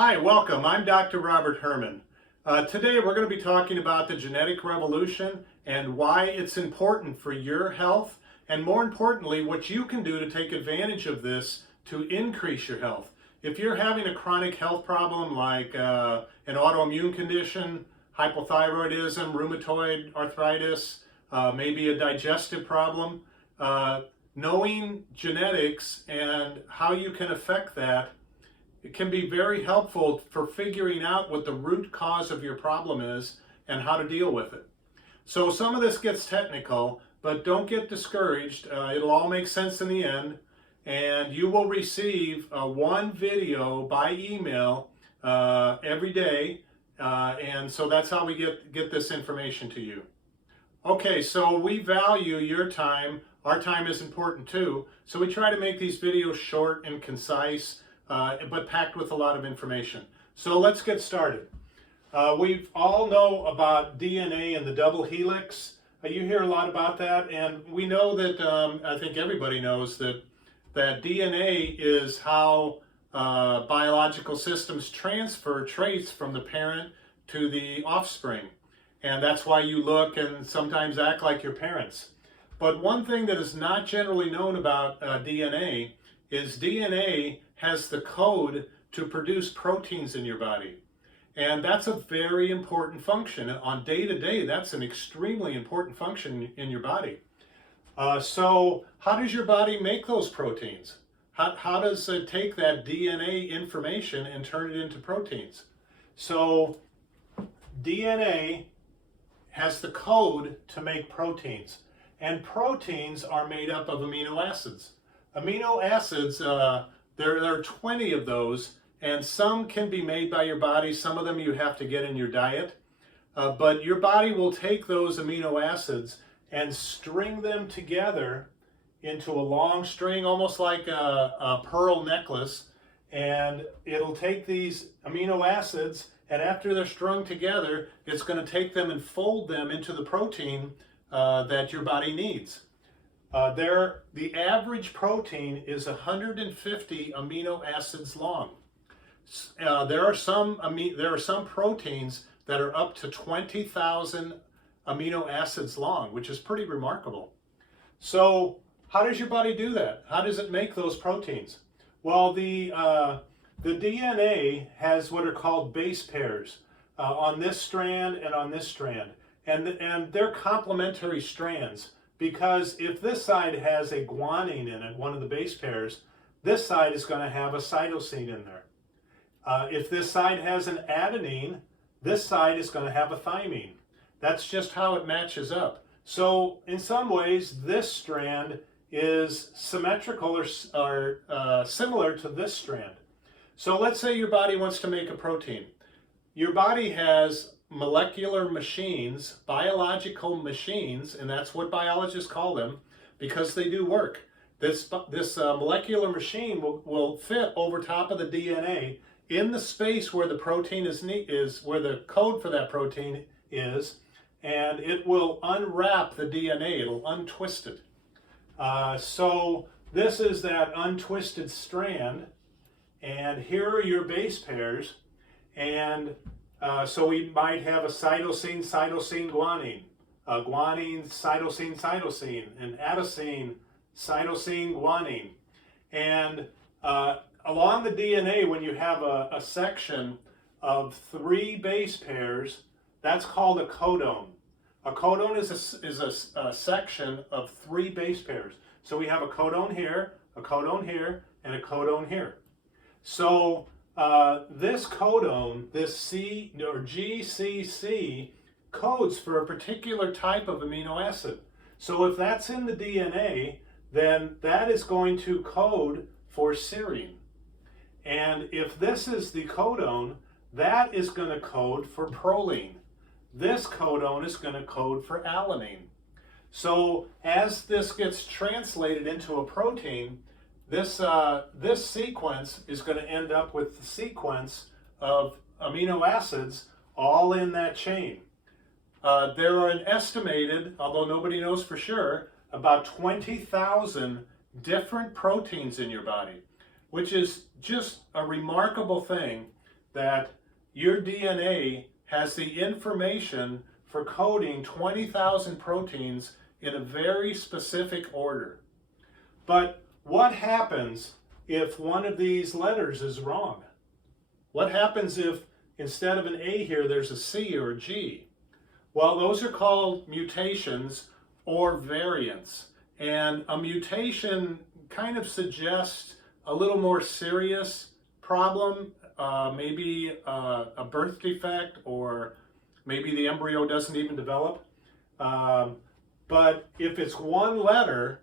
Hi, welcome. I'm Dr. Robert Herman. Today we're going to be talking about the genetic revolution and why it's important for your health, and more importantly, what you can do to take advantage of this to increase your health. If you're having a chronic health problem like an autoimmune condition, hypothyroidism, rheumatoid arthritis, maybe a digestive problem, knowing genetics and how you can affect that, it can be very helpful for figuring out what the root cause of your problem is and how to deal with it. So some of this gets technical, but don't get discouraged. It'll all make sense in the end, and you will receive one video by email every day, and so that's how we get this information to you. Okay, so we value your time. Our time is important too, so we try to make these videos short and concise, but packed with a lot of information. So let's get started. We all know about DNA and the double helix. You hear a lot about that, and we know that, I think everybody knows that DNA is how biological systems transfer traits from the parent to the offspring. And that's why you look and sometimes act like your parents. But one thing that is not generally known about DNA is DNA has the code to produce proteins in your body. And that's a very important function. On day to day, that's an extremely important function in your body. So how does your body make those proteins? How does it take that DNA information and turn it into proteins? So DNA has the code to make proteins. And proteins are made up of amino acids. Amino acids, there are 20 of those, and some can be made by your body. Some of them you have to get in your diet. But your body will take those amino acids and string them together into a long string, almost like a pearl necklace. And it'll take these amino acids, and after they're strung together, it's going to take them and fold them into the protein that your body needs. The average protein is 150 amino acids long. There are some proteins that are up to 20,000 amino acids long, which is pretty remarkable. So how does your body do that? How does it make those proteins? Well, the DNA has what are called base pairs on this strand and on this strand, and they're complementary strands. Because if this side has a guanine in it, one of the base pairs, this side is going to have a cytosine in there. If this side has an adenine, this side is going to have a thymine. That's just how it matches up. So in some ways, this strand is symmetrical or similar to this strand. So let's say your body wants to make a protein. Your body has molecular machines, biological machines, and that's what biologists call them because they do work. This molecular machine will fit over top of the DNA in the space where the protein is where the code for that protein is, and it will unwrap the DNA. It'll untwist it. So this is that untwisted strand, and here are your base pairs, and so we might have a cytosine, cytosine, guanine, guanine, cytosine, cytosine, an adenosine, cytosine, guanine. And along the DNA, when you have a section of 3 base pairs, that's called a codon. A codon is a section of 3 base pairs. So we have a codon here, and a codon here. So this codon, this C or GCC, codes for a particular type of amino acid. So if that's in the DNA, then that is going to code for serine. And if this is the codon, that is going to code for proline. This codon is going to code for alanine. So as this gets translated into a protein, this sequence is going to end up with the sequence of amino acids all in that chain. There are an estimated, although nobody knows for sure, about 20,000 different proteins in your body, which is just a remarkable thing that your DNA has the information for coding 20,000 proteins in a very specific order. But what happens if one of these letters is wrong? What happens if instead of an A here, there's a C or a G? Well, those are called mutations or variants. And a mutation kind of suggests a little more serious problem, maybe a birth defect, or maybe the embryo doesn't even develop. But if it's one letter,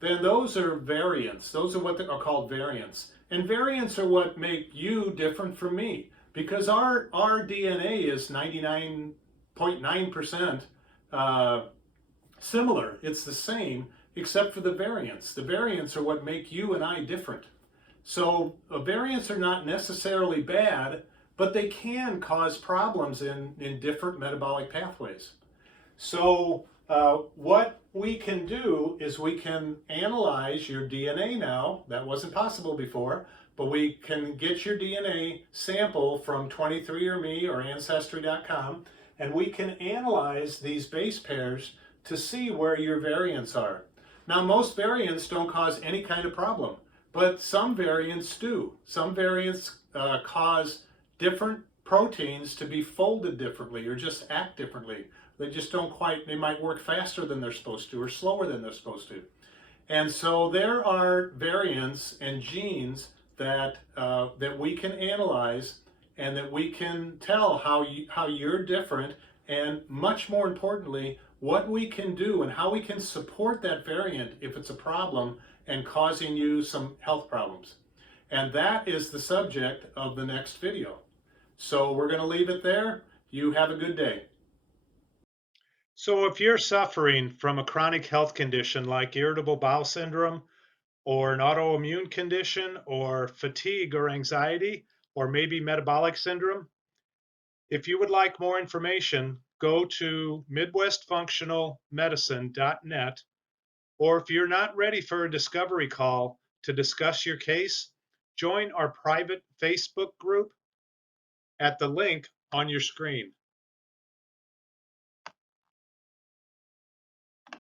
then those are variants. Those are what are called variants. And variants are what make you different from me, because our DNA is 99.9% similar. It's the same, except for the variants. The variants are what make you and I different. So variants are not necessarily bad, but they can cause problems in different metabolic pathways. So what we can do is we can analyze your DNA now. That wasn't possible before, but we can get your DNA sample from 23andMe or Ancestry.com, and we can analyze these base pairs to see where your variants are. Now, most variants don't cause any kind of problem, but some variants do. Some variants cause different proteins to be folded differently or just act differently. They just don't quite, they might work faster than they're supposed to or slower than they're supposed to. And so there are variants and genes that we can analyze, and that we can tell how you're different, and much more importantly, what we can do and how we can support that variant if it's a problem and causing you some health problems. And that is the subject of the next video. So we're going to leave it there. You have a good day. So if you're suffering from a chronic health condition like irritable bowel syndrome, or an autoimmune condition, or fatigue or anxiety, or maybe metabolic syndrome, if you would like more information, go to midwestfunctionalmedicine.net, or if you're not ready for a discovery call to discuss your case, join our private Facebook group at the link on your screen.